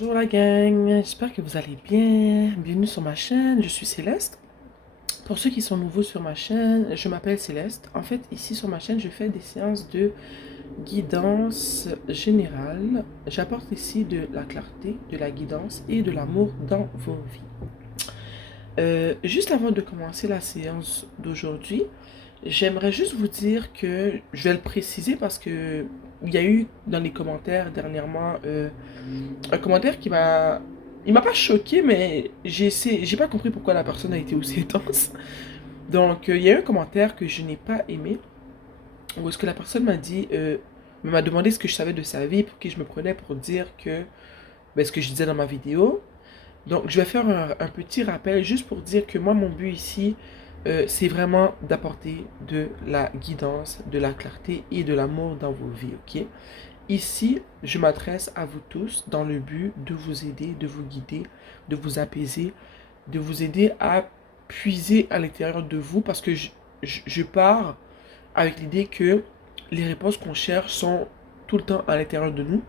Bonjour la gang, j'espère que vous allez bien. Bienvenue sur ma chaîne, je suis Céleste. Pour ceux qui sont nouveaux sur ma chaîne, je m'appelle Céleste. En fait, ici sur ma chaîne, je fais des séances de guidance générale. J'apporte ici de la clarté, de la guidance et de l'amour dans vos vies. Juste avant de commencer la séance d'aujourd'hui, j'aimerais juste vous dire que je vais le préciser parce que il y a eu dans les commentaires dernièrement un commentaire qui m'a... Il m'a pas choqué, mais j'ai pas compris pourquoi la personne a été aussi intense. Donc, il y a eu un commentaire que je n'ai pas aimé, où est-ce que la personne m'a dit, m'a demandé ce que je savais de sa vie, pour qui je me prenais pour dire que, ben, ce que je disais dans ma vidéo. Donc, je vais faire un petit rappel juste pour dire que moi, mon but ici, c'est vraiment d'apporter de la guidance, de la clarté et de l'amour dans vos vies, ok? Ici, je m'adresse à vous tous dans le but de vous aider, de vous guider, de vous apaiser, de vous aider à puiser à l'intérieur de vous parce que je pars avec l'idée que les réponses qu'on cherche sont tout le temps à l'intérieur de nous,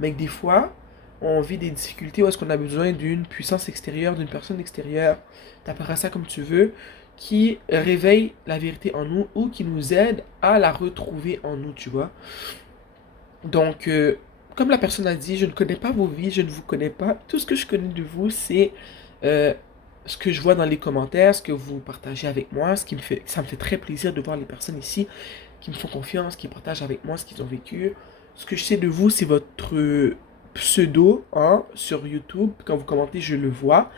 mais que des fois, on vit des difficultés où est-ce qu'on a besoin d'une puissance extérieure, d'une personne extérieure, t'appelleras ça comme tu veux, qui réveille la vérité en nous ou qui nous aide à la retrouver en nous, tu vois. Donc, comme la personne a dit, je ne connais pas vos vies, je ne vous connais pas. Tout ce que je connais de vous, c'est euh, ce que je vois dans les commentaires, ce que vous partagez avec moi, ça me fait très plaisir de voir les personnes ici qui me font confiance, qui partagent avec moi ce qu'ils ont vécu. Ce que je sais de vous, c'est votre pseudo, hein, sur YouTube. Quand vous commentez, je le vois.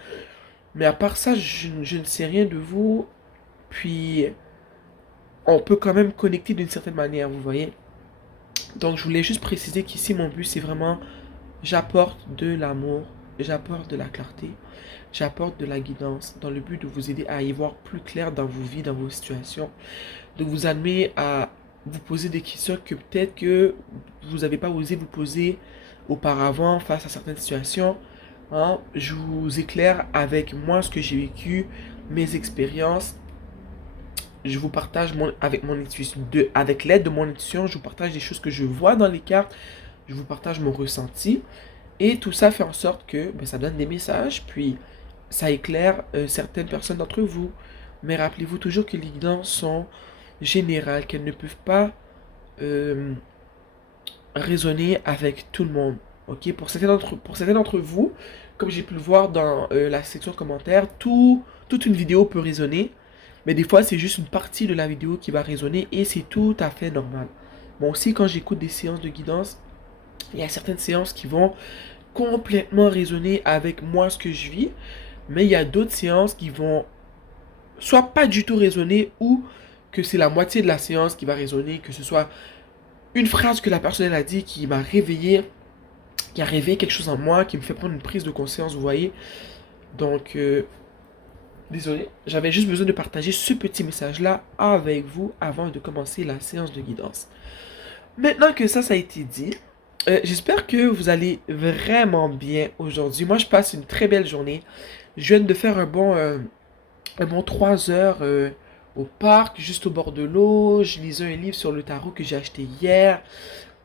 Mais à part ça, je ne sais rien de vous. Puis, on peut quand même connecter d'une certaine manière, vous voyez. Donc, je voulais juste préciser qu'ici, mon but, c'est vraiment, j'apporte de l'amour, j'apporte de la clarté, j'apporte de la guidance dans le but de vous aider à y voir plus clair dans vos vies, dans vos situations, de vous amener à vous poser des questions que peut-être que vous n'avez pas osé vous poser auparavant face à certaines situations. Hein. Je vous éclaire avec moi ce que j'ai vécu, mes expériences. Je vous partage avec mon intuition, avec l'aide de mon intuition, je vous partage des choses que je vois dans les cartes, je vous partage mon ressenti. Et tout ça fait en sorte que ben, ça donne des messages, puis ça éclaire certaines personnes d'entre vous. Mais rappelez-vous toujours que les guidances sont générales, qu'elles ne peuvent pas euh, résonner avec tout le monde. Ok, pour certains d'entre vous, comme j'ai pu le voir dans la section commentaires, toute une vidéo peut résonner, mais des fois c'est juste une partie de la vidéo qui va résonner et c'est tout à fait normal. Bon, aussi quand j'écoute des séances de guidance, il y a certaines séances qui vont complètement résonner avec moi ce que je vis, mais il y a d'autres séances qui vont soit pas du tout résonner ou que c'est la moitié de la séance qui va résonner, que ce soit une phrase que la personne a dit qui m'a réveillé, qui a réveillé quelque chose en moi, qui me fait prendre une prise de conscience, vous voyez. Donc, désolé, j'avais juste besoin de partager ce petit message-là avec vous avant de commencer la séance de guidance. Maintenant que ça a été dit, j'espère que vous allez vraiment bien aujourd'hui. Moi, je passe une très belle journée. Je viens de faire un bon 3 heures au parc, juste au bord de l'eau. Je lisais un livre sur le tarot que j'ai acheté hier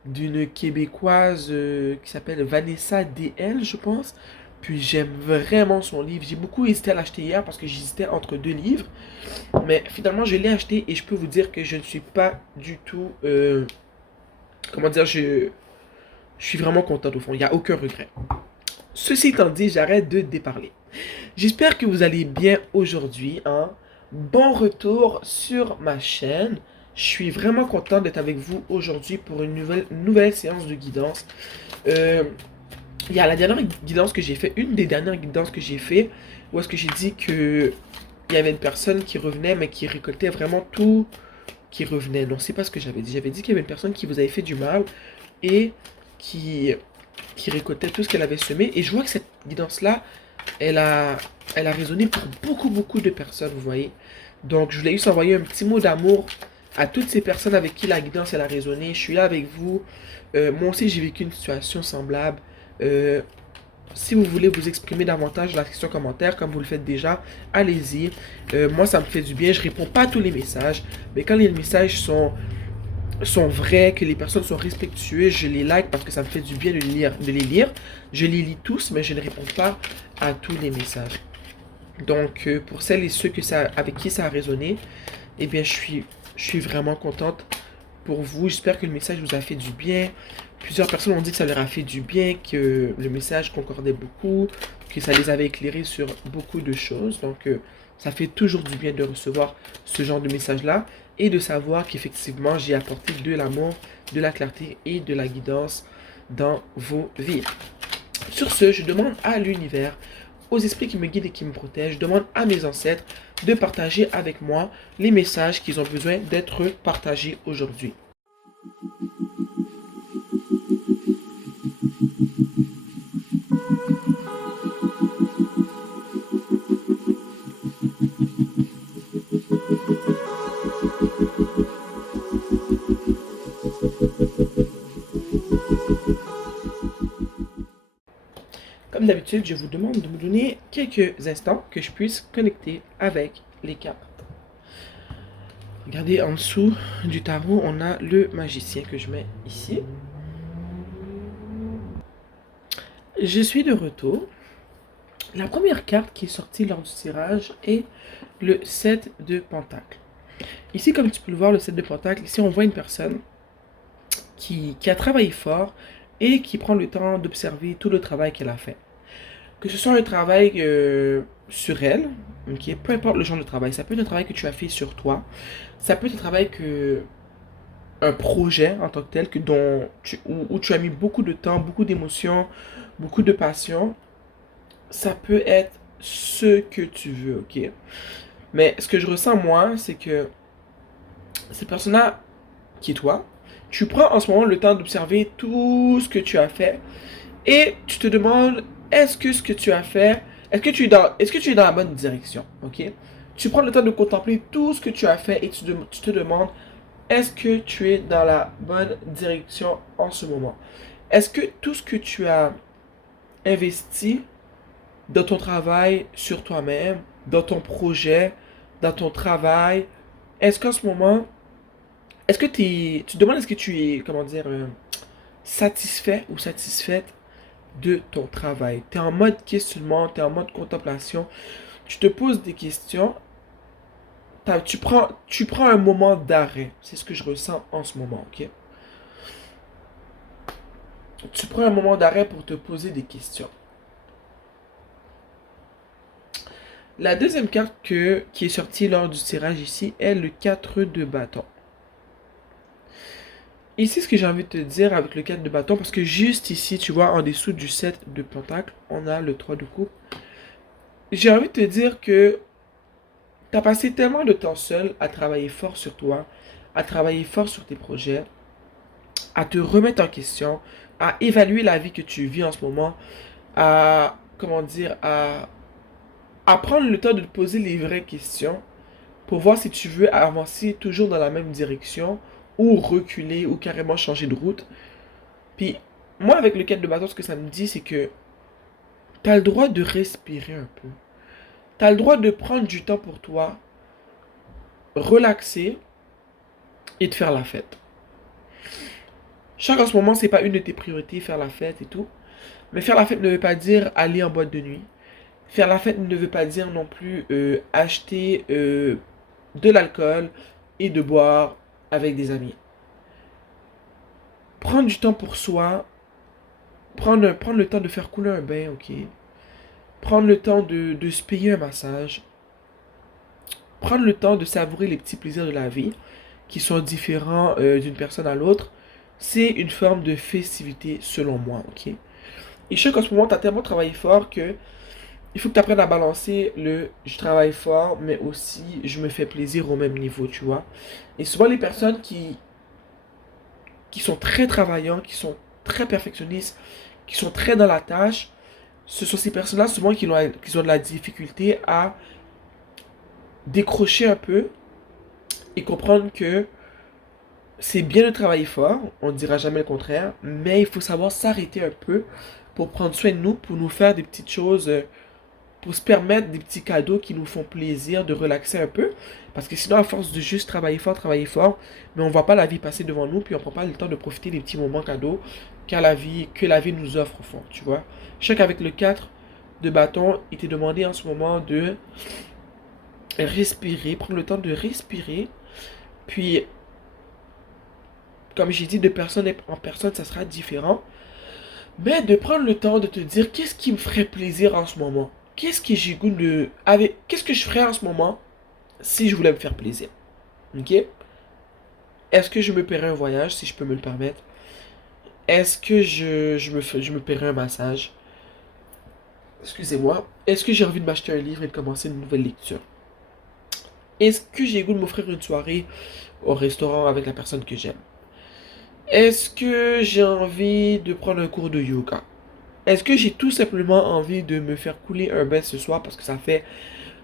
d'une Québécoise qui s'appelle Vanessa DL, je pense. Puis j'aime vraiment son livre. J'ai beaucoup hésité à l'acheter hier parce que j'hésitais entre deux livres. Mais finalement, je l'ai acheté et je peux vous dire que je ne suis pas du tout... comment dire, je suis vraiment content au fond. Il n'y a aucun regret. Ceci étant dit, j'arrête de déparler. J'espère que vous allez bien aujourd'hui. Hein. Bon retour sur ma chaîne. Je suis vraiment content d'être avec vous aujourd'hui pour une nouvelle séance de guidance. Il y a la dernière guidance que j'ai fait, une des dernières guidances que j'ai fait, où est-ce que j'ai dit que il y avait une personne qui revenait, mais qui récoltait vraiment tout qui revenait. Non, c'est pas ce que j'avais dit. J'avais dit qu'il y avait une personne qui vous avait fait du mal et qui, qui récoltait tout ce qu'elle avait semé. Et je vois que cette guidance-là, elle a, elle a résonné pour beaucoup de personnes, vous voyez. Donc, je voulais juste envoyer un petit mot d'amour à toutes ces personnes avec qui la guidance, elle a résonné. Je suis là avec vous. Moi aussi, j'ai vécu une situation semblable. Euh, si vous voulez vous exprimer davantage dans la section commentaire, comme vous le faites déjà, allez-y. Moi, ça me fait du bien. Je réponds pas à tous les messages. Mais quand les messages sont sont vrais, que les personnes sont respectueuses, je les like parce que ça me fait du bien de les lire. Je les lis tous, mais je ne réponds pas à tous les messages. Donc, pour celles et ceux avec qui ça a résonné, eh bien, je suis vraiment contente pour vous. J'espère que le message vous a fait du bien. Plusieurs personnes ont dit que ça leur a fait du bien, que le message concordait beaucoup, que ça les avait éclairés sur beaucoup de choses. Donc, ça fait toujours du bien de recevoir ce genre de message-là et de savoir qu'effectivement, j'ai apporté de l'amour, de la clarté et de la guidance dans vos vies. Sur ce, je demande à l'univers, aux esprits qui me guident et qui me protègent, je demande à mes ancêtres de partager avec moi les messages qu'ils ont besoin d'être partagés aujourd'hui. Comme d'habitude, je vous demande de me donner quelques instants que je puisse connecter avec les cartes. Regardez en dessous du tarot, on a le magicien que je mets ici. Je suis de retour. La première carte qui est sortie lors du tirage est le 7 de Pentacle. Ici, comme tu peux le voir, le 7 de Pentacle, ici on voit une personne qui a travaillé fort et qui prend le temps d'observer tout le travail qu'elle a fait. Que ce soit un travail sur elle, okay, peu importe le genre de travail, ça peut être un travail que tu as fait sur toi, ça peut être un travail un projet en tant que tel, où tu as mis beaucoup de temps, beaucoup d'émotions, beaucoup de passion, ça peut être ce que tu veux, ok? Mais ce que je ressens moi, c'est que cette personne-là, qui est toi, tu prends en ce moment le temps d'observer tout ce que tu as fait et tu te demandes, est-ce que ce que tu as fait, est-ce que tu es dans la bonne direction, ok? Tu prends le temps de contempler tout ce que tu as fait et tu te demandes, est-ce que tu es dans la bonne direction en ce moment? Est-ce que tout ce que tu as investi dans ton travail sur toi-même, dans ton projet, dans ton travail, est-ce qu'en ce moment, est-ce que tu te demandes est-ce que tu es, comment dire, satisfait ou satisfaite de ton travail? Tu es en mode questionnement, tu es en mode contemplation, tu te poses des questions, tu prends un moment d'arrêt. C'est ce que je ressens en ce moment, ok? Tu prends un moment d'arrêt pour te poser des questions. La deuxième carte qui est sortie lors du tirage ici est le 4 de bâton. Ici, ce que j'ai envie de te dire avec le 4 de bâton, parce que juste ici, tu vois, en dessous du 7 de pentacle, on a le 3 de coupe. J'ai envie de te dire que tu as passé tellement de temps seul à travailler fort sur toi, à travailler fort sur tes projets, à te remettre en question, à évaluer la vie que tu vis en ce moment, à, comment dire, à prendre le temps de te poser les vraies questions pour voir si tu veux avancer toujours dans la même direction ou reculer ou carrément changer de route. Puis, moi, avec le 4 de bâton, ce que ça me dit, c'est que tu as le droit de respirer un peu. Tu as le droit de prendre du temps pour toi, relaxer et de faire la fête. Je sens qu'en ce moment, c'est pas une de tes priorités, faire la fête et tout. Mais faire la fête ne veut pas dire aller en boîte de nuit. Faire la fête ne veut pas dire non plus acheter de l'alcool et de boire avec des amis. Prendre du temps pour soi, prendre le temps de faire couler un bain, ok? Prendre le temps de se payer un massage. Prendre le temps de savourer les petits plaisirs de la vie, qui sont différents d'une personne à l'autre. C'est une forme de festivité selon moi, ok? Et je sais qu'en ce moment, tu as tellement travaillé fort que il faut que tu apprennes à balancer le je travaille fort, mais aussi je me fais plaisir au même niveau, tu vois. Et souvent, les personnes qui sont très travaillants, qui sont très perfectionnistes, qui sont très dans la tâche, ce sont ces personnes-là souvent qui ont de la difficulté à décrocher un peu et comprendre que c'est bien de travailler fort, on ne dira jamais le contraire, mais il faut savoir s'arrêter un peu pour prendre soin de nous, pour nous faire des petites choses pour se permettre des petits cadeaux qui nous font plaisir, de relaxer un peu. Parce que sinon, à force de juste travailler fort, mais on voit pas la vie passer devant nous, puis on prend pas le temps de profiter des petits moments cadeaux que la vie nous offre au fond, tu vois. Je sais qu'avec le 4 de bâton, il t'est demandé en ce moment de respirer, prendre le temps de respirer, puis, comme j'ai dit, de personne en personne, ça sera différent. Mais de prendre le temps de te dire qu'est-ce qui me ferait plaisir en ce moment. Qu'est-ce que j'ai goût de. Qu'est-ce que je ferais en ce moment si je voulais me faire plaisir. Ok? Est-ce que je me paierais un voyage si je peux me le permettre? Est-ce que je me paierais un massage? Excusez-moi. Est-ce que j'ai envie de m'acheter un livre et de commencer une nouvelle lecture? Est-ce que j'ai goût de m'offrir une soirée au restaurant avec la personne que j'aime? Est-ce que j'ai envie de prendre un cours de yoga? Est-ce que j'ai tout simplement envie de me faire couler un bain ce soir parce que ça fait,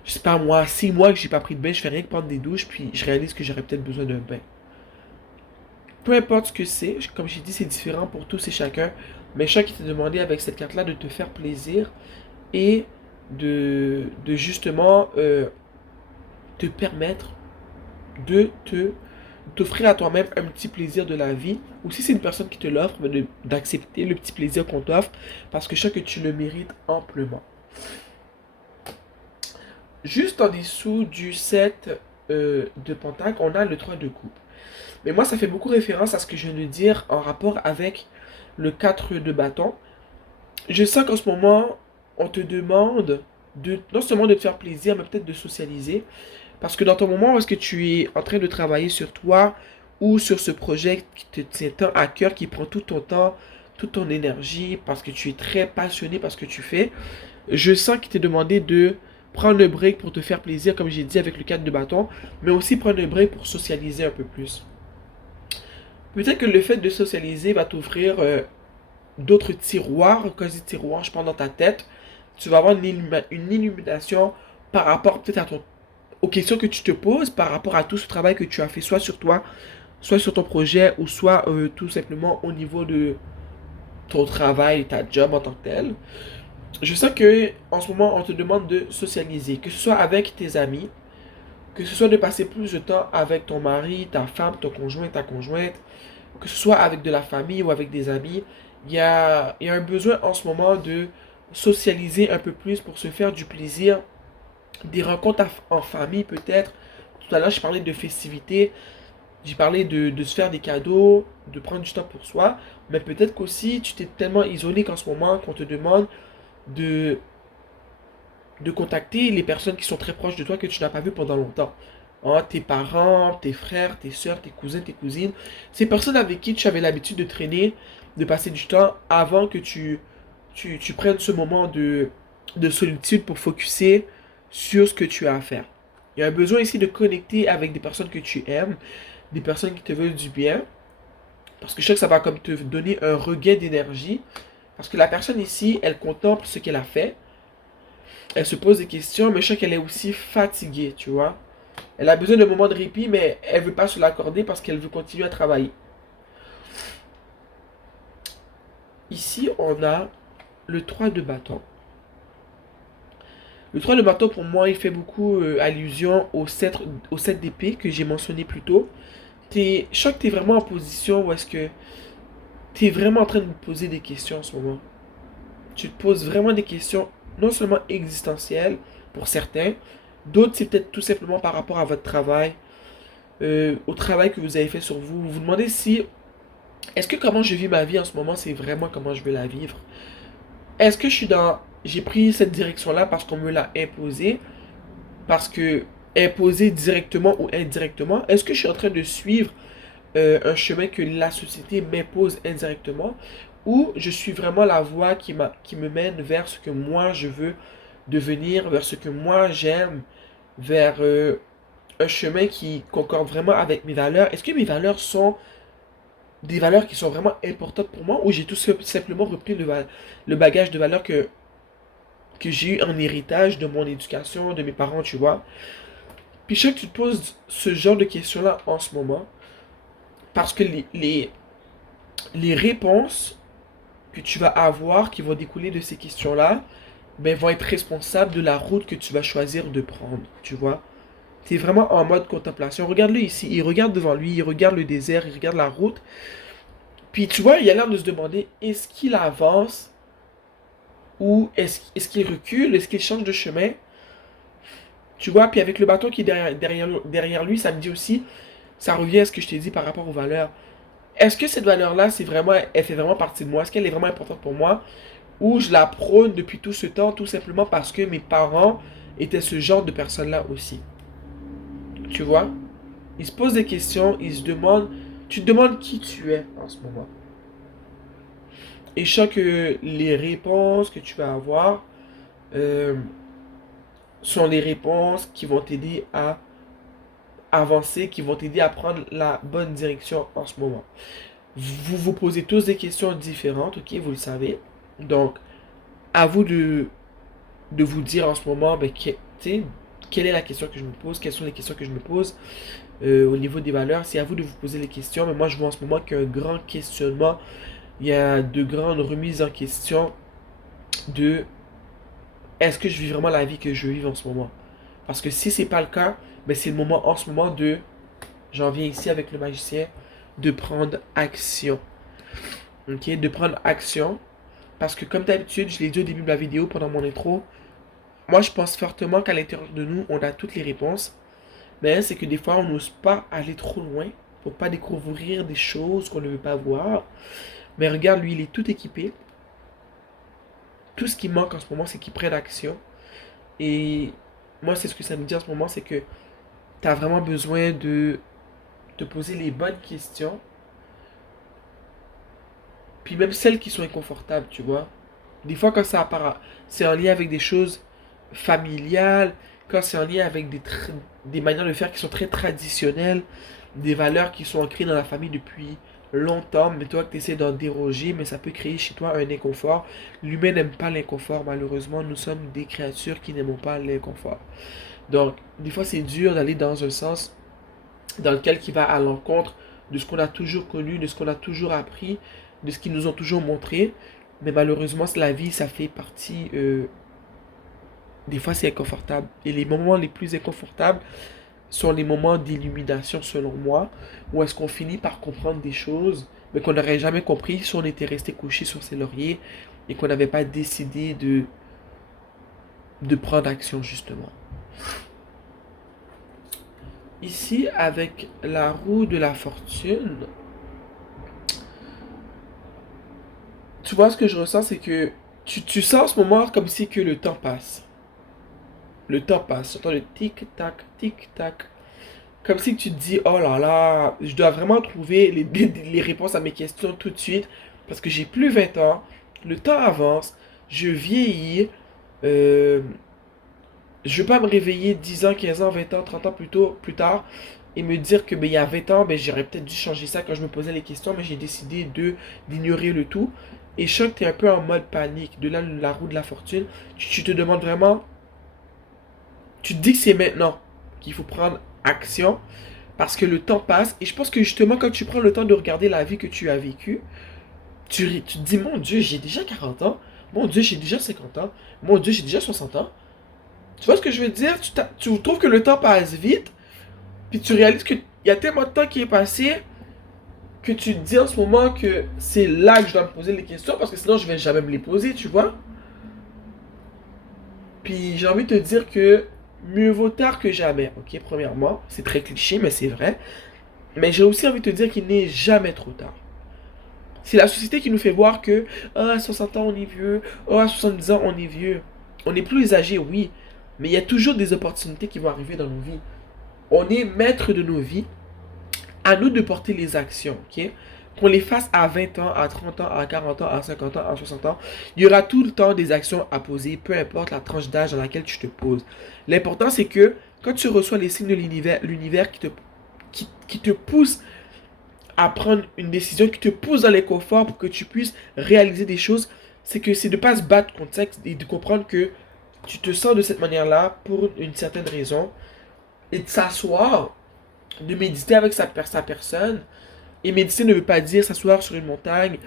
je sais pas moi, 6 mois que j'ai pas pris de bain, je fais rien que prendre des douches, puis je réalise que j'aurais peut-être besoin d'un bain. Peu importe ce que c'est, comme j'ai dit, c'est différent pour tous et chacun, mais chaque qui t'a demandé avec cette carte-là de te faire plaisir et de justement te permettre de t'offrir à toi-même un petit plaisir de la vie, ou si c'est une personne qui te l'offre, d'accepter le petit plaisir qu'on t'offre, parce que je sais que tu le mérites amplement. Juste en dessous du 7 de Pentacle, on a le 3 de coupe. Mais moi, ça fait beaucoup référence à ce que je viens de dire en rapport avec le 4 de bâton. Je sens qu'en ce moment, on te demande de non seulement de te faire plaisir, mais peut-être de socialiser. Parce que dans ton moment où est-ce que tu es en train de travailler sur toi ou sur ce projet qui te tient tant à cœur, qui prend tout ton temps, toute ton énergie, parce que tu es très passionné par ce que tu fais, je sens qu'il t'est demandé de prendre le break pour te faire plaisir, comme j'ai dit avec le 4 de bâton, mais aussi prendre le break pour socialiser un peu plus. Peut-être que le fait de socialiser va t'offrir d'autres tiroirs. Quand je dis tiroirs, je parle dans ta tête. Tu vas avoir une illumination par rapport peut-être aux questions que tu te poses, par rapport à tout ce travail que tu as fait, soit sur toi, soit sur ton projet, ou soit tout simplement au niveau de ton travail, ta job en tant que tel. Je sens que en ce moment, on te demande de socialiser, que ce soit avec tes amis, que ce soit de passer plus de temps avec ton mari, ta femme, ton conjoint, ta conjointe, que ce soit avec de la famille ou avec des amis, il y a un besoin en ce moment de socialiser un peu plus pour se faire du plaisir, des rencontres en famille peut-être. Tout à l'heure, je parlais de festivités, j'ai parlé de se faire des cadeaux, de prendre du temps pour soi, mais peut-être qu'aussi tu t'es tellement isolé qu'en ce moment, qu'on te demande de, de contacter les personnes qui sont très proches de toi que tu n'as pas vues pendant longtemps. Hein, tes parents, tes frères, tes soeurs, tes cousins, tes cousines. Ces personnes avec qui tu avais l'habitude de traîner, de passer du temps avant que tu prennes ce moment de solitude pour focuser sur ce que tu as à faire. Il y a un besoin ici de connecter avec des personnes que tu aimes, des personnes qui te veulent du bien, parce que je sais que ça va comme te donner un regain d'énergie, parce que la personne ici, elle contemple ce qu'elle a fait, elle se pose des questions, mais je sais qu'elle est aussi fatiguée, tu vois. Elle a besoin d'un moment de répit, mais elle veut pas se l'accorder parce qu'elle veut continuer à travailler. Ici, on a le 3 de bâton. Le 3 de bâton, pour moi, il fait beaucoup allusion au 7 d'épée que j'ai mentionné plus tôt. Je sens que tu es vraiment en position où est-ce que tu es vraiment en train de me poser des questions en ce moment. Tu te poses vraiment des questions, non seulement existentielles pour certains, d'autres c'est peut-être tout simplement par rapport à votre travail, au travail que vous avez fait sur vous. Vous vous demandez si, est-ce que comment je vis ma vie en ce moment, c'est vraiment comment je veux la vivre? Est-ce que j'ai pris cette direction-là parce qu'on me l'a imposé, parce que imposé directement ou indirectement? Est-ce que je suis en train de suivre un chemin que la société m'impose indirectement, ou je suis vraiment la voie qui me mène vers ce que moi je veux devenir, vers ce que moi j'aime, vers un chemin qui concorde vraiment avec mes valeurs? Est-ce que mes valeurs sont des valeurs qui sont vraiment importantes pour moi, ou j'ai tout simplement repris le bagage de valeurs que j'ai eu en héritage de mon éducation, de mes parents, tu vois? Puis je sais que tu te poses ce genre de questions-là en ce moment, parce que les réponses que tu vas avoir qui vont découler de ces questions-là, ben, vont être responsables de la route que tu vas choisir de prendre, tu vois. Tu es vraiment en mode contemplation. Regarde-le ici, il regarde devant lui, il regarde le désert, il regarde la route. Puis tu vois, il a l'air de se demander, est-ce qu'il avance ou est-ce qu'il recule, est-ce qu'il change de chemin? Tu vois, puis avec le bâton qui est derrière lui, ça me dit aussi, ça revient à ce que je t'ai dit par rapport aux valeurs. Est-ce que cette valeur-là, elle fait vraiment partie de moi? Est-ce qu'elle est vraiment importante pour moi? Ou je la prône depuis tout ce temps, tout simplement parce que mes parents étaient ce genre de personnes-là aussi. Tu vois? Ils se posent des questions, ils se demandent, tu te demandes qui tu es en ce moment. Et je sens que les réponses que tu vas avoir euh, sont les réponses qui vont t'aider à avancer, qui vont t'aider à prendre la bonne direction en ce moment. Vous vous posez tous des questions différentes, ok, vous le savez. Donc, à vous de vous dire en ce moment, ben, quelle est la question que je me pose, quelles sont les questions que je me pose au niveau des valeurs. C'est à vous de vous poser les questions, mais moi je vois en ce moment qu'il y a un grand questionnement, il y a de grandes remises en question de est-ce que je vis vraiment la vie que je vis en ce moment. Parce que si c'est pas le cas, ben, c'est le moment en ce moment de, j'en viens ici avec le magicien, de prendre action. Ok, de prendre action. Parce que comme d'habitude, je l'ai dit au début de la vidéo pendant mon intro, moi je pense fortement qu'à l'intérieur de nous, on a toutes les réponses. Mais c'est que des fois, on n'ose pas aller trop loin pour pas découvrir des choses qu'on ne veut pas voir. Mais regarde, lui, il est tout équipé. Tout ce qui manque en ce moment, c'est qu'il prenne action. Et moi, c'est ce que ça me dit en ce moment, c'est que tu as vraiment besoin de te poser les bonnes questions. Puis même celles qui sont inconfortables, tu vois. Des fois, quand ça apparaît, c'est en lien avec des choses familiales, quand c'est en lien avec des manières de faire qui sont très traditionnelles, des valeurs qui sont ancrées dans la famille depuis longtemps, mais toi que tu essaies d'en déroger, mais ça peut créer chez toi un inconfort. L'humain n'aime pas l'inconfort, malheureusement, nous sommes des créatures qui n'aiment pas l'inconfort. Donc, des fois, c'est dur d'aller dans un sens dans lequel qui va à l'encontre de ce qu'on a toujours connu, de ce qu'on a toujours appris, de ce qu'ils nous ont toujours montré. Mais malheureusement, la vie, ça fait partie. Des fois, c'est inconfortable. Et les moments les plus inconfortables sont les moments d'illumination, selon moi, où est-ce qu'on finit par comprendre des choses, mais qu'on n'aurait jamais compris si on était resté couché sur ses lauriers et qu'on n'avait pas décidé de prendre action, justement. Ici, avec la roue de la fortune, tu vois, ce que je ressens, c'est que tu sens en ce moment comme si que le temps passe. Le temps passe. J'entends le tic-tac, tic-tac. Comme si tu te dis, oh là là, je dois vraiment trouver les réponses à mes questions tout de suite. Parce que j'ai plus 20 ans. Le temps avance. Je vieillis. Euh, je veux pas me réveiller 10 ans, 15 ans, 20 ans, 30 ans plus tard. Et me dire que ben, il y a 20 ans, ben, j'aurais peut-être dû changer ça quand je me posais les questions. Mais j'ai décidé d'ignorer le tout. Et je sens que tu es un peu en mode panique. De là, la roue de la fortune. Tu te demandes vraiment. Tu te dis que c'est maintenant qu'il faut prendre action. Parce que le temps passe. Et je pense que justement, quand tu prends le temps de regarder la vie que tu as vécue, tu te dis, mon Dieu, j'ai déjà 40 ans. Mon Dieu, j'ai déjà 50 ans. Mon Dieu, j'ai déjà 60 ans. Tu vois ce que je veux dire? Tu trouves que le temps passe vite. Puis tu réalises qu'il y a tellement de temps qui est passé que tu te dis en ce moment que c'est là que je dois me poser les questions. Parce que sinon, je vais jamais me les poser, tu vois? Puis j'ai envie de te dire que mieux vaut tard que jamais. Ok, premièrement, c'est très cliché, mais c'est vrai. Mais j'ai aussi envie de te dire qu'il n'est jamais trop tard. C'est la société qui nous fait voir que à 60 ans on est vieux, à 70 ans on est vieux. On est plus âgé, oui, mais il y a toujours des opportunités qui vont arriver dans nos vies. On est maître de nos vies, à nous de porter les actions, ok? Qu'on les fasse à 20 ans, à 30 ans, à 40 ans, à 50 ans, à 60 ans, il y aura tout le temps des actions à poser, peu importe la tranche d'âge dans laquelle tu te poses. L'important c'est que quand tu reçois les signes de l'univers qui te pousse à prendre une décision qui te pousse dans l'inconfort pour que tu puisses réaliser des choses, c'est que c'est de ne pas se battre contre ça et de comprendre que tu te sens de cette manière-là pour une certaine raison et de s'asseoir, de méditer avec sa personne. Et méditer ne veut pas dire s'asseoir sur une montagne,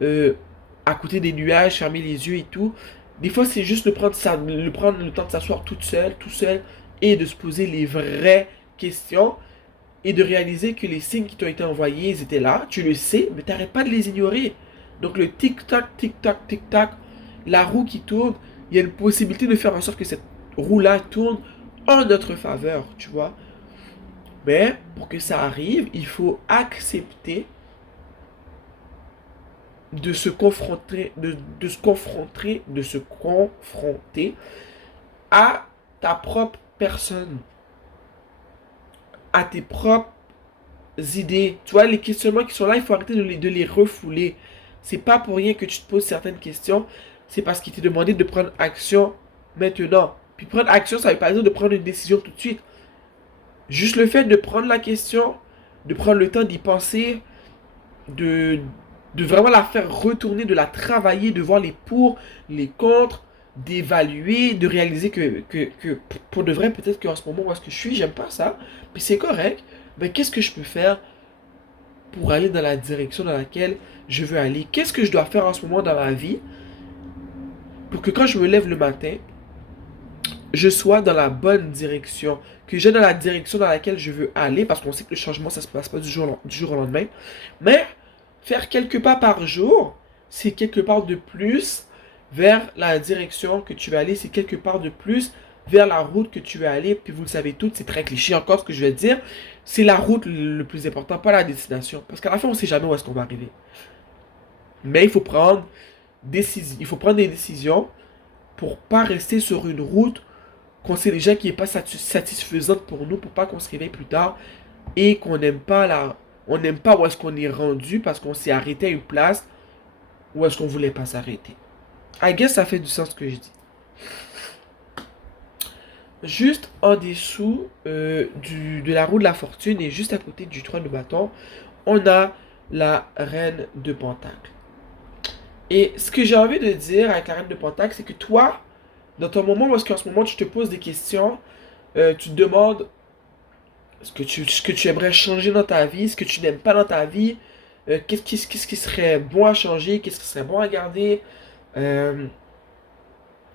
à côté des nuages, fermer les yeux et tout. Des fois, c'est juste prendre le temps de s'asseoir toute seule, tout seul, et de se poser les vraies questions et de réaliser que les signes qui t'ont été envoyés, ils étaient là, tu le sais, mais t'arrêtes pas de les ignorer. Donc le tic-tac, tic-tac, tic-tac, la roue qui tourne, il y a une possibilité de faire en sorte que cette roue-là tourne en notre faveur, tu vois. Mais pour que ça arrive, il faut accepter de se confronter à ta propre personne, à tes propres idées. Tu vois, les questionnements qui sont là, il faut arrêter de les refouler. C'est pas pour rien que tu te poses certaines questions, c'est parce qu'il t'est demandé de prendre action maintenant. Puis prendre action, ça veut pas dire de prendre une décision tout de suite. Juste le fait de prendre la question, de prendre le temps d'y penser, de, de vraiment la faire retourner, de la travailler, de voir les pour, les contre, d'évaluer, de réaliser que pour de vrai, peut-être qu'en ce moment où est-ce que je suis, j'aime pas ça, puis c'est correct, mais qu'est-ce que je peux faire pour aller dans la direction dans laquelle je veux aller? Qu'est-ce que je dois faire en ce moment dans ma vie pour que quand je me lève le matin, je sois dans la bonne direction, que j'ai dans la direction dans laquelle je veux aller, parce qu'on sait que le changement, ça se passe pas du jour au lendemain, mais faire quelques pas par jour, c'est quelque part de plus vers la direction que tu veux aller, c'est quelque part de plus vers la route que tu veux aller, puis vous le savez tous, c'est très cliché encore ce que je vais dire, c'est la route le plus important, pas la destination, parce qu'à la fin, on sait jamais où est-ce qu'on va arriver. Mais il faut prendre des décisions pour pas rester sur une route qu'on sait déjà qui n'est pas satisfaisante pour nous, pour pas qu'on se réveille plus tard et qu'on n'aime pas on n'aime pas où est-ce qu'on est rendu parce qu'on s'est arrêté à une place où est-ce qu'on voulait pas s'arrêter. I guess ça fait du sens ce que je dis. Juste en dessous de la roue de la fortune et juste à côté du trône de bâton, on a la reine de Pentacle. Et ce que j'ai envie de dire avec la reine de Pentacle, c'est que toi, dans ton moment où est-ce qu'en ce moment tu te poses des questions, tu te demandes ce que tu aimerais changer dans ta vie, ce que tu n'aimes pas dans ta vie, qu'est-ce qui serait bon à changer, qu'est-ce qui serait bon à garder, euh,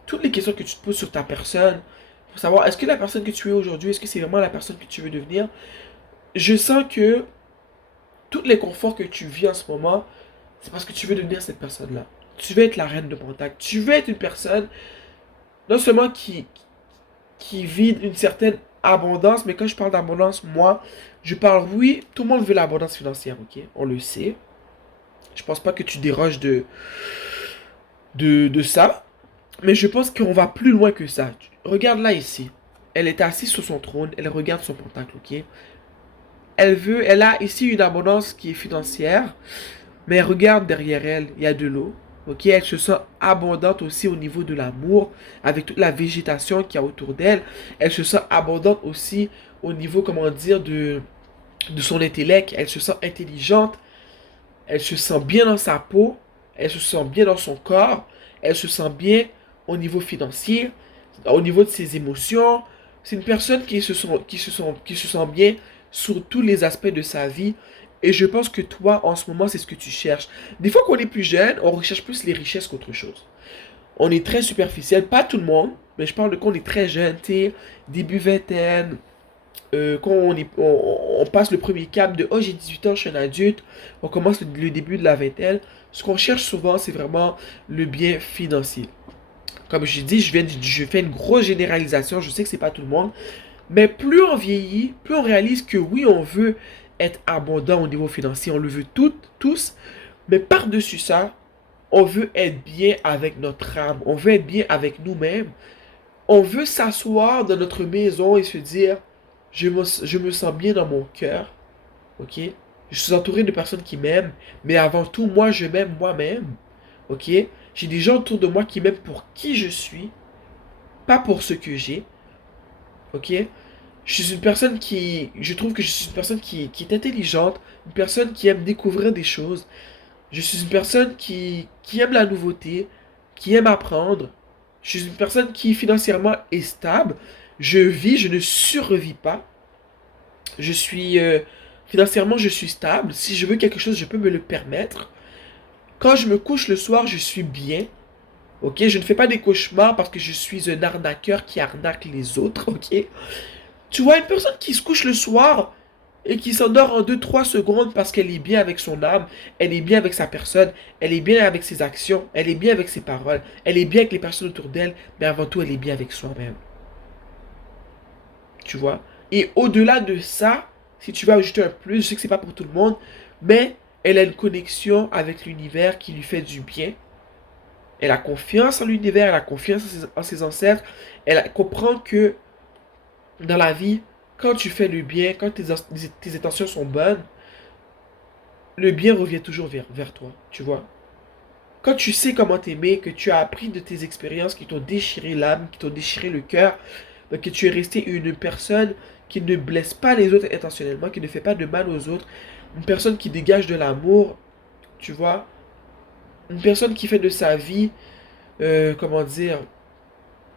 toutes les questions que tu te poses sur ta personne, pour savoir est-ce que la personne que tu es aujourd'hui, est-ce que c'est vraiment la personne que tu veux devenir. Je sens que tous les conforts que tu vis en ce moment, c'est parce que tu veux devenir cette personne-là. Tu veux être la reine de Pentacle. Tu veux être une personne, non seulement qui vit une certaine abondance, mais quand je parle d'abondance, moi, je parle, oui, tout le monde veut l'abondance financière, ok? On le sait. Je pense pas que tu déroges de ça, mais je pense qu'on va plus loin que ça. Regarde là ici. Elle est assise sur son trône, elle regarde son pentacle, ok? Elle a ici une abondance qui est financière, mais regarde derrière elle, il y a de l'eau. Ok, elle se sent abondante aussi au niveau de l'amour, avec toute la végétation qu'il y a autour d'elle. Elle se sent abondante aussi au niveau, comment dire, de son intellect. Elle se sent intelligente, elle se sent bien dans sa peau, elle se sent bien dans son corps, elle se sent bien au niveau financier, au niveau de ses émotions. C'est une personne qui se sent bien sur tous les aspects de sa vie. Et je pense que toi, en ce moment, c'est ce que tu cherches. Des fois qu'on est plus jeune, on recherche plus les richesses qu'autre chose. On est très superficiel, pas tout le monde, mais je parle de quand on est très jeune, tu sais, début vingtaine, quand on passe le premier cap de oh j'ai 18 ans, je suis un adulte, on commence le début de la vingtaine. Ce qu'on cherche souvent, c'est vraiment le bien financier. Comme je dis, je fais une grosse généralisation, je sais que c'est pas tout le monde, mais plus on vieillit, plus on réalise que oui, on veut être abondant au niveau financier, on le veut tous, mais par-dessus ça, on veut être bien avec notre âme, on veut être bien avec nous-mêmes, on veut s'asseoir dans notre maison et se dire, je me sens bien dans mon cœur, ok? Je suis entouré de personnes qui m'aiment, mais avant tout, moi, je m'aime moi-même, ok? J'ai des gens autour de moi qui m'aiment pour qui je suis, pas pour ce que j'ai, ok? Je trouve que je suis une personne qui est intelligente, une personne qui aime découvrir des choses. Je suis une personne qui aime la nouveauté, qui aime apprendre. Je suis une personne qui financièrement est stable. Je ne survis pas. Je suis, financièrement, je suis stable. Si je veux quelque chose, je peux me le permettre. Quand je me couche le soir, je suis bien. Ok, je ne fais pas des cauchemars parce que je suis un arnaqueur qui arnaque les autres. Ok. Tu vois, une personne qui se couche le soir et qui s'endort en 2 3 secondes parce qu'elle est bien avec son âme, elle est bien avec sa personne, elle est bien avec ses actions, elle est bien avec ses paroles, elle est bien avec les personnes autour d'elle, mais avant tout, elle est bien avec soi-même. Tu vois? Et au-delà de ça, si tu veux ajouter un plus, je sais que c'est pas pour tout le monde, mais elle a une connexion avec l'univers qui lui fait du bien. Elle a confiance en l'univers, elle a confiance en ses ancêtres, comprend que dans la vie, quand tu fais le bien, quand tes intentions sont bonnes, le bien revient toujours vers toi, tu vois. Quand tu sais comment t'aimer, que tu as appris de tes expériences qui t'ont déchiré l'âme, qui t'ont déchiré le cœur, donc que tu es resté une personne qui ne blesse pas les autres intentionnellement, qui ne fait pas de mal aux autres, une personne qui dégage de l'amour, tu vois, une personne qui fait de sa vie, comment dire,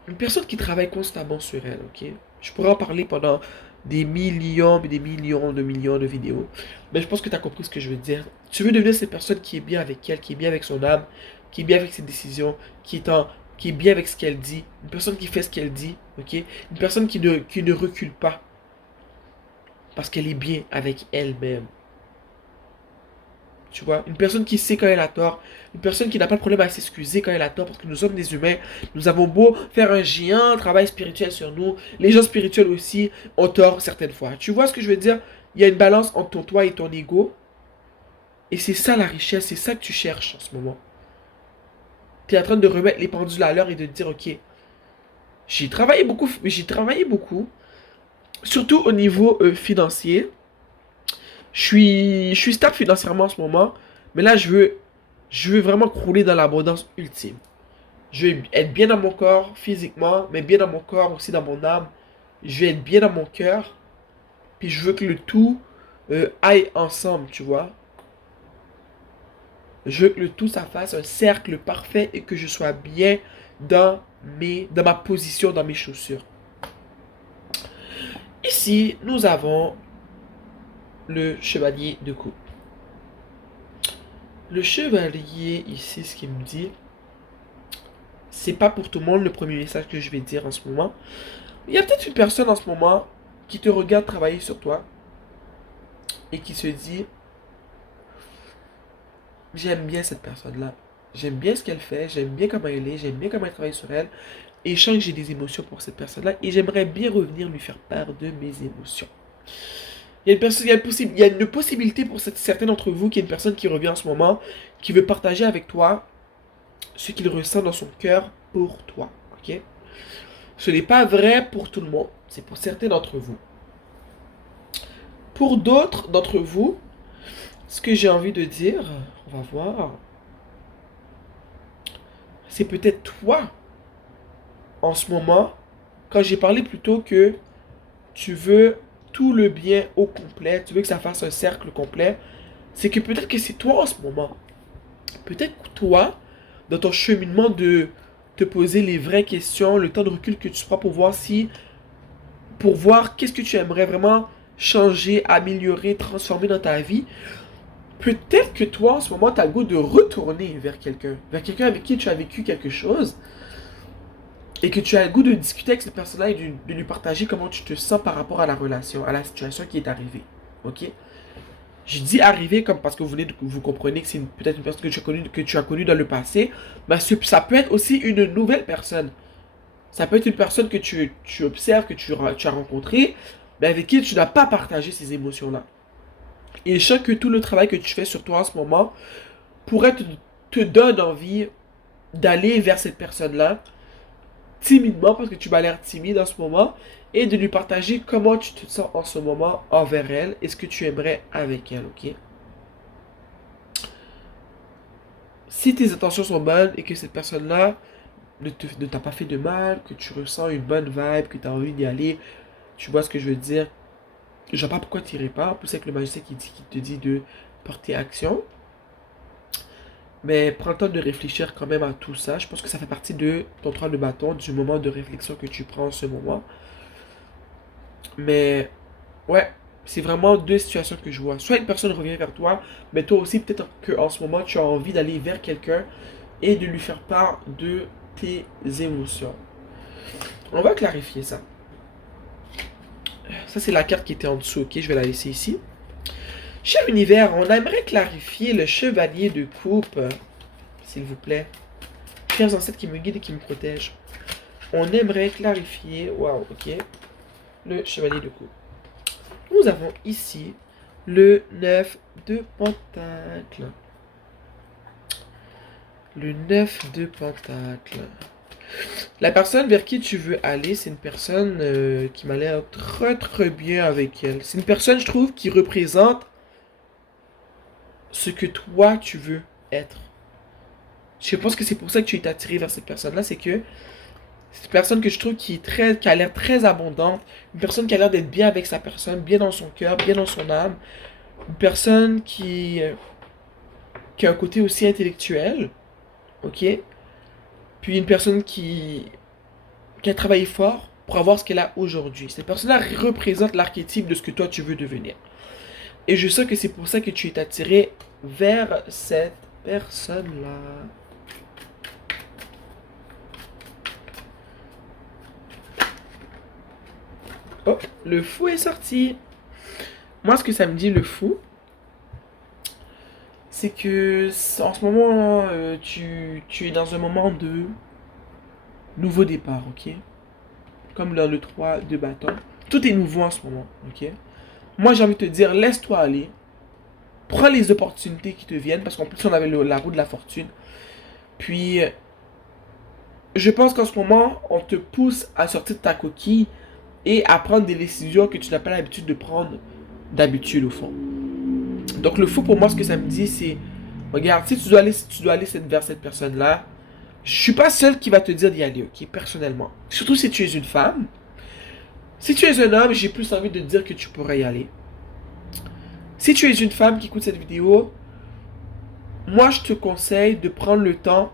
une personne qui travaille constamment sur elle, ok? Je pourrais en parler pendant des millions, et des millions de vidéos. Mais je pense que tu as compris ce que je veux dire. Tu veux devenir cette personne qui est bien avec elle, qui est bien avec son âme, qui est bien avec ses décisions, qui est bien avec ce qu'elle dit. Une personne qui fait ce qu'elle dit, ok? Une personne qui ne recule pas parce qu'elle est bien avec elle-même. Tu vois, une personne qui sait quand elle a tort, une personne qui n'a pas de problème à s'excuser quand elle a tort, parce que nous sommes des humains, nous avons beau faire un géant travail spirituel sur nous, les gens spirituels aussi ont tort certaines fois. Tu vois ce que je veux dire? Il y a une balance entre ton toi et ton ego, et c'est ça la richesse, c'est ça que tu cherches en ce moment. Tu es en train de remettre les pendules à l'heure et de te dire, ok, j'ai travaillé beaucoup, surtout au niveau financier. Je suis stable financièrement en ce moment, mais là je veux vraiment crouler dans l'abondance ultime. Je vais être bien dans mon corps physiquement, mais bien dans mon corps aussi dans mon âme. Je vais être bien dans mon cœur. Puis je veux que le tout aille ensemble, tu vois. Je veux que le tout ça fasse un cercle parfait et que je sois bien dans ma position, dans mes chaussures. Ici, nous avons le chevalier de coupe. Le chevalier, ici, ce qu'il me dit, c'est pas pour tout le monde le premier message que je vais dire en ce moment. Il y a peut-être une personne en ce moment qui te regarde travailler sur toi et qui se dit, j'aime bien cette personne-là. J'aime bien ce qu'elle fait, j'aime bien comment elle est, j'aime bien comment elle travaille sur elle. Et je sens que j'ai des émotions pour cette personne-là et j'aimerais bien revenir lui faire part de mes émotions. Il y a une personne, il y a une possibilité pour certains d'entre vous qu'il y a une personne qui revient en ce moment, qui veut partager avec toi ce qu'il ressent dans son cœur pour toi. Ok? Ce n'est pas vrai pour tout le monde, c'est pour certains d'entre vous. Pour d'autres d'entre vous, ce que j'ai envie de dire, on va voir, c'est peut-être toi, en ce moment, quand j'ai parlé plutôt que tu veux tout le bien au complet, tu veux que ça fasse un cercle complet, c'est que peut-être que c'est toi en ce moment. Peut-être que toi, dans ton cheminement de te poser les vraies questions, le temps de recul que tu prends pour voir qu'est-ce que tu aimerais vraiment changer, améliorer, transformer dans ta vie, peut-être que toi, en ce moment, tu as le goût de retourner vers quelqu'un avec qui tu as vécu quelque chose, et que tu as le goût de discuter avec cette personne-là et de lui partager comment tu te sens par rapport à la relation, à la situation qui est arrivée. Ok? Je dis arriver comme parce que vous comprenez que c'est peut-être une personne que tu as connue dans le passé, mais ça peut être aussi une nouvelle personne. Ça peut être une personne que tu observes, que tu as rencontrée, mais avec qui tu n'as pas partagé ces émotions-là. Et je sens que tout le travail que tu fais sur toi en ce moment pourrait te donne envie d'aller vers cette personne-là timidement, parce que tu m'as l'air timide en ce moment, et de lui partager comment tu te sens en ce moment envers elle et ce que tu aimerais avec elle, ok? Si tes intentions sont bonnes et que cette personne-là ne t'a pas fait de mal, que tu ressens une bonne vibe, que tu as envie d'y aller, tu vois ce que je veux dire? Je vois pas pourquoi tu n'irais pas. En plus, avec le magicien qui te dit de porter action. Mais prends le temps de réfléchir quand même à tout ça. Je pense que ça fait partie de ton toile de bâton, du moment de réflexion que tu prends en ce moment. Mais ouais, c'est vraiment deux situations que je vois. Soit une personne revient vers toi, mais toi aussi peut-être qu'en ce moment tu as envie d'aller vers quelqu'un et de lui faire part de tes émotions. On va clarifier ça. Ça, c'est la carte qui était en dessous, ok? Je vais la laisser ici. Cher univers, on aimerait clarifier le chevalier de coupe, s'il vous plaît. Chers ancêtres qui me guident et qui me protègent. On aimerait clarifier, waouh, ok, le chevalier de coupe. Nous avons ici le 9 de pentacle. Le 9 de pentacle. La personne vers qui tu veux aller, c'est une personne qui m'a l'air très très bien avec elle. C'est une personne, je trouve, qui représente ce que toi tu veux être. Je pense que c'est pour ça que tu es attiré vers cette personne-là, c'est que c'est une personne que je trouve qui a l'air très abondante, une personne qui a l'air d'être bien avec sa personne, bien dans son cœur, bien dans son âme, une personne qui a un côté aussi intellectuel, ok? Puis une personne qui a travaillé fort pour avoir ce qu'elle a aujourd'hui. Cette personne-là représente l'archétype de ce que toi tu veux devenir. Et je sais que c'est pour ça que tu es attiré vers cette personne-là. Oh, le fou est sorti. Moi, ce que ça me dit, le fou, c'est que en ce moment, tu es dans un moment de nouveau départ, ok? Comme dans le 3 de bâton. Tout est nouveau en ce moment, ok? Moi, j'ai envie de te dire, laisse-toi aller. Prends les opportunités qui te viennent, parce qu'en plus, on avait la roue de la fortune. Puis, je pense qu'en ce moment, on te pousse à sortir de ta coquille et à prendre des décisions que tu n'as pas l'habitude de prendre d'habitude, au fond. Donc, le fou, pour moi, ce que ça me dit, c'est, regarde, si tu dois aller vers cette personne-là, je suis pas seul qui va te dire d'y aller, ok, personnellement. Surtout si tu es une femme. Si tu es un homme, j'ai plus envie de te dire que tu pourrais y aller. Si tu es une femme qui écoute cette vidéo, moi je te conseille de prendre le temps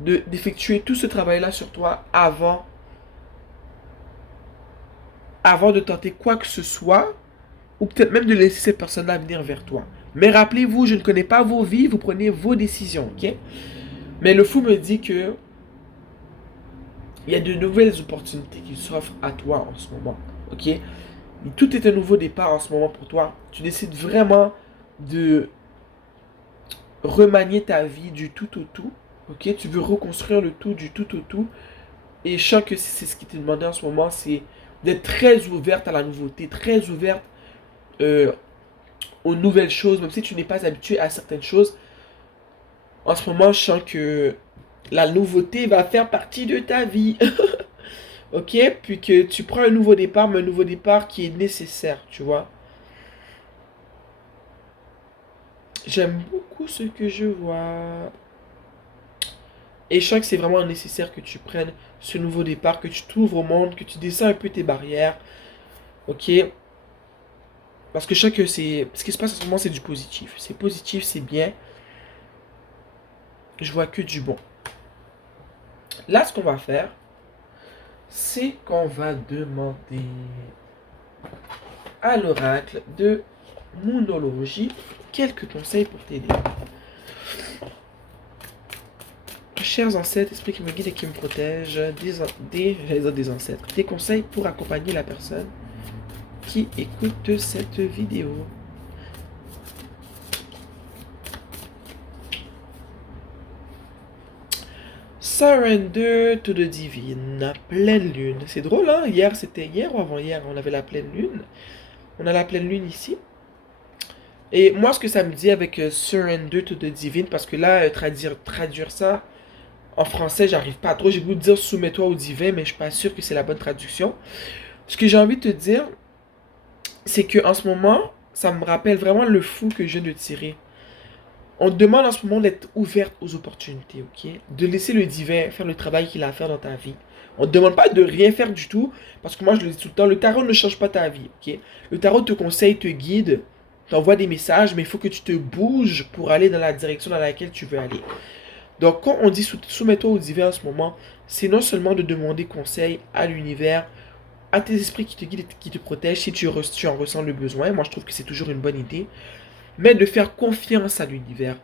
d'effectuer tout ce travail-là sur toi avant de tenter quoi que ce soit, ou peut-être même de laisser cette personne-là venir vers toi. Mais rappelez-vous, je ne connais pas vos vies, vous prenez vos décisions, ok? Mais le fou me dit que il y a de nouvelles opportunités qui s'offrent à toi en ce moment, ok? Tout est un nouveau départ en ce moment pour toi. Tu décides vraiment de remanier ta vie du tout au tout, ok? Tu veux reconstruire le tout du tout au tout. Et je sens que c'est ce qui t'est demandé en ce moment, c'est d'être très ouverte à la nouveauté, très ouverte euh, aux nouvelles choses, même si tu n'es pas habitué à certaines choses. En ce moment, je sens que la nouveauté va faire partie de ta vie. Ok? Puis que tu prends un nouveau départ, mais un nouveau départ qui est nécessaire, tu vois. J'aime beaucoup ce que je vois. Et je sens que c'est vraiment nécessaire que tu prennes ce nouveau départ, que tu t'ouvres au monde, que tu descends un peu tes barrières. Ok? Parce que je sens que ce qui se passe en ce moment, c'est du positif. C'est positif, c'est bien. Je vois que du bon. Là, ce qu'on va faire, c'est qu'on va demander à l'oracle de Moonologie quelques conseils pour t'aider. Chers ancêtres, esprit qui me guide et qui me protège, des ancêtres, des conseils pour accompagner la personne qui écoute cette vidéo. Surrender to the divine, pleine lune. C'est drôle, hein? C'était hier ou avant-hier, on avait la pleine lune. On a la pleine lune ici. Et moi, ce que ça me dit avec surrender to the divine, parce que là, traduire ça en français, j'arrive pas à trop. J'ai voulu dire soumets-toi au divin, mais je suis pas sûr que c'est la bonne traduction. Ce que j'ai envie de te dire, c'est que en ce moment, ça me rappelle vraiment le fou que je viens de tirer. On te demande en ce moment d'être ouverte aux opportunités, ok? De laisser le divin faire le travail qu'il a à faire dans ta vie. On ne te demande pas de rien faire du tout, parce que moi je le dis tout le temps, le tarot ne change pas ta vie, ok? Le tarot te conseille, te guide, t'envoie des messages, mais il faut que tu te bouges pour aller dans la direction dans laquelle tu veux aller. Donc quand on dit soumets-toi au divin en ce moment, c'est non seulement de demander conseil à l'univers, à tes esprits qui te guident et qui te protègent, si tu en ressens le besoin, moi je trouve que c'est toujours une bonne idée, mais de faire confiance à l'univers,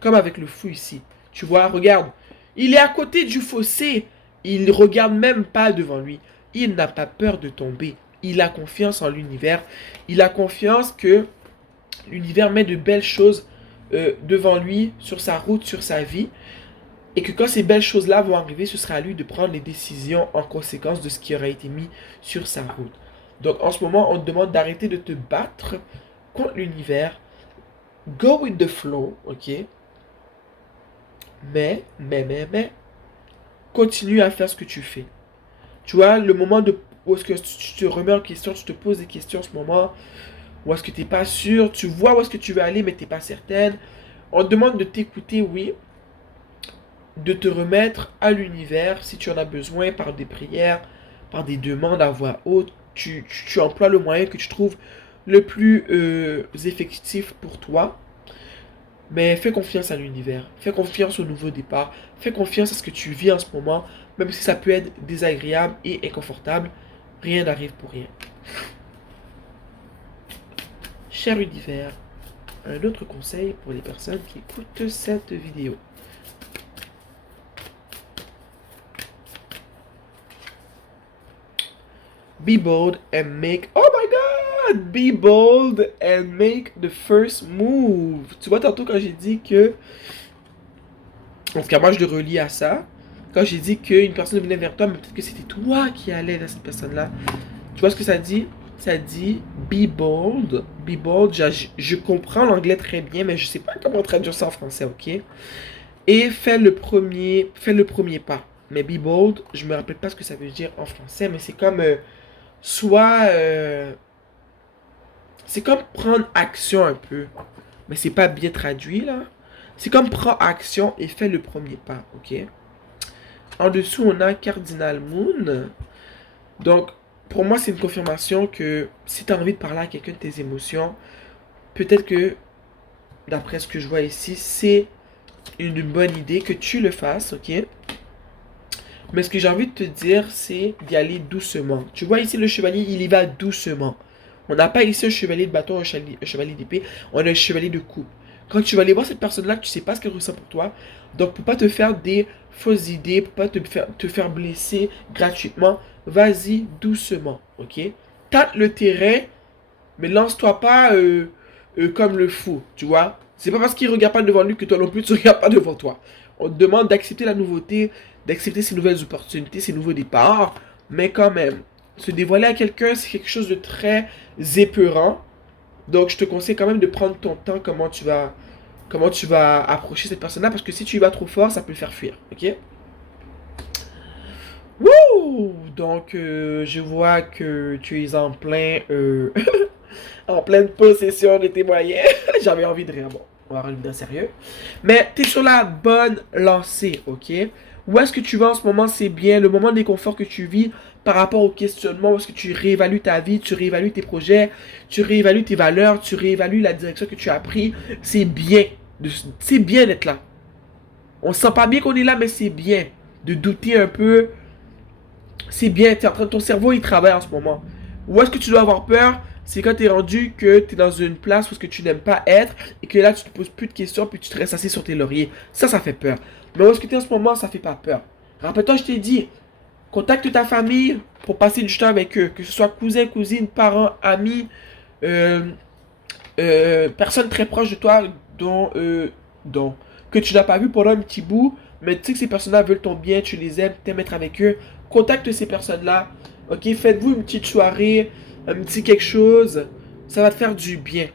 comme avec le fou ici. Tu vois, regarde. Il est à côté du fossé. Il ne regarde même pas devant lui. Il n'a pas peur de tomber. Il a confiance en l'univers. Il a confiance que l'univers met de belles choses devant lui, sur sa route, sur sa vie. Et que quand ces belles choses-là vont arriver, ce sera à lui de prendre les décisions en conséquence de ce qui aura été mis sur sa route. Donc en ce moment, on te demande d'arrêter de te battre contre l'univers. Go with the flow, ok? Mais, continue à faire ce que tu fais. Tu vois, le moment où est-ce que tu te remets en question, tu te poses des questions en ce moment, où est-ce que tu n'es pas sûr, tu vois où est-ce que tu veux aller, mais tu n'es pas certaine. On te demande de t'écouter, oui, de te remettre à l'univers si tu en as besoin par des prières, par des demandes à voix haute. Tu emploies le moyen que tu trouves le plus effectif pour toi. Mais fais confiance à l'univers, fais confiance au nouveau départ, fais confiance à ce que tu vis en ce moment, même si ça peut être désagréable et inconfortable, rien n'arrive pour rien. Cher univers, un autre conseil pour les personnes qui écoutent cette vidéo. Be bold and make... Oh my god! Be bold and make the first move. Tu vois, tantôt quand j'ai dit que... En tout cas, moi, je le relie à ça. Quand j'ai dit qu'une personne venait vers toi, mais peut-être que c'était toi qui allais vers cette personne-là. Tu vois ce que ça dit? Ça dit be bold. Be bold. Je comprends l'anglais très bien, mais je sais pas comment traduire ça en français, ok? Et fais le premier pas. Mais be bold, je me rappelle pas ce que ça veut dire en français, mais c'est comme soit c'est comme prendre action un peu. Mais c'est pas bien traduit là. C'est comme prends action et fais le premier pas, ok? En dessous, on a Cardinal Moon. Donc, pour moi, c'est une confirmation que si tu as envie de parler à quelqu'un de tes émotions, peut-être que, d'après ce que je vois ici, c'est une bonne idée que tu le fasses, ok? Mais ce que j'ai envie de te dire, c'est d'y aller doucement. Tu vois ici, le chevalier, il y va doucement. On n'a pas ici un chevalier de bâton, un chevalier d'épée, on a un chevalier de coupe. Quand tu vas aller voir cette personne-là, tu sais pas ce qu'elle ressent pour toi. Donc, pour pas te faire des fausses idées, pour pas te faire blesser gratuitement, vas-y doucement, ok? Tâte le terrain, mais lance-toi pas comme le fou, tu vois? C'est pas parce qu'il regarde pas devant lui que toi non plus tu regardes pas devant toi. On te demande d'accepter la nouveauté, d'accepter ces nouvelles opportunités, ces nouveaux départs, mais quand même, se dévoiler à quelqu'un, c'est quelque chose de très épeurant. Donc, je te conseille quand même de prendre ton temps comment tu vas approcher cette personne-là, parce que si tu y vas trop fort, ça peut le faire fuir, ok? Wouh! Donc, je vois que tu es en plein, en pleine possession de tes moyens. J'avais envie de rire, bon, on va revenir sérieux. Mais tu es sur la bonne lancée, ok? Où est-ce que tu vas en ce moment, c'est bien. Le moment d'inconfort que tu vis par rapport au questionnement, où est-ce que tu réévalues ta vie, tu réévalues tes projets, tu réévalues tes valeurs, tu réévalues la direction que tu as pris, c'est bien. C'est bien d'être là. On sent pas bien qu'on est là, mais c'est bien. De douter un peu, c'est bien, ton cerveau il travaille en ce moment. Où est-ce que tu dois avoir peur? C'est quand tu es rendu que tu es dans une place où ce que tu n'aimes pas être et que là tu te poses plus de questions puis tu te restes assis sur tes lauriers. Ça fait peur. Mais où est-ce que tu es en ce moment, ça fait pas peur. Rappelle-toi, je t'ai dit, contacte ta famille pour passer du temps avec eux. Que ce soit cousin, cousine, parents, amis, euh, personnes très proches de toi dont que tu n'as pas vu pendant un petit bout, mais tu sais que ces personnes-là veulent ton bien, tu les aimes, t'aimes être avec eux. Contacte ces personnes-là. Ok, faites-vous une petite soirée, un petit quelque chose. Ça va te faire du bien.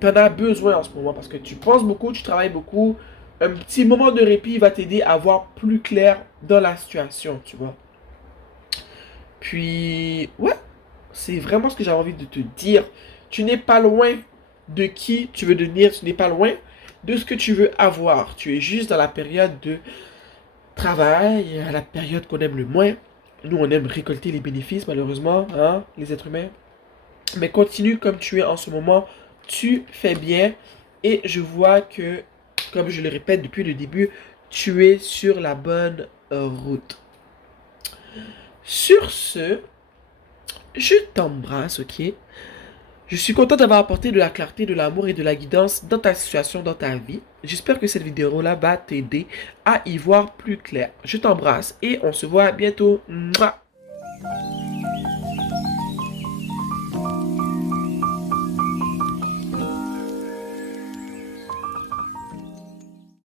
Tu en as besoin en ce moment parce que tu penses beaucoup, tu travailles beaucoup. Un petit moment de répit va t'aider à voir plus clair dans la situation, tu vois. Puis, ouais, c'est vraiment ce que j'ai envie de te dire. Tu n'es pas loin de qui tu veux devenir, tu n'es pas loin de ce que tu veux avoir. Tu es juste dans la période de travail, à la période qu'on aime le moins. Nous, on aime récolter les bénéfices, malheureusement, hein, les êtres humains. Mais continue comme tu es en ce moment. Tu fais bien. Et je vois que, comme je le répète depuis le début, tu es sur la bonne route. Sur ce, je t'embrasse, ok? Je suis content d'avoir apporté de la clarté, de l'amour et de la guidance dans ta situation, dans ta vie. J'espère que cette vidéo-là va t'aider à y voir plus clair. Je t'embrasse et on se voit bientôt. Mouah.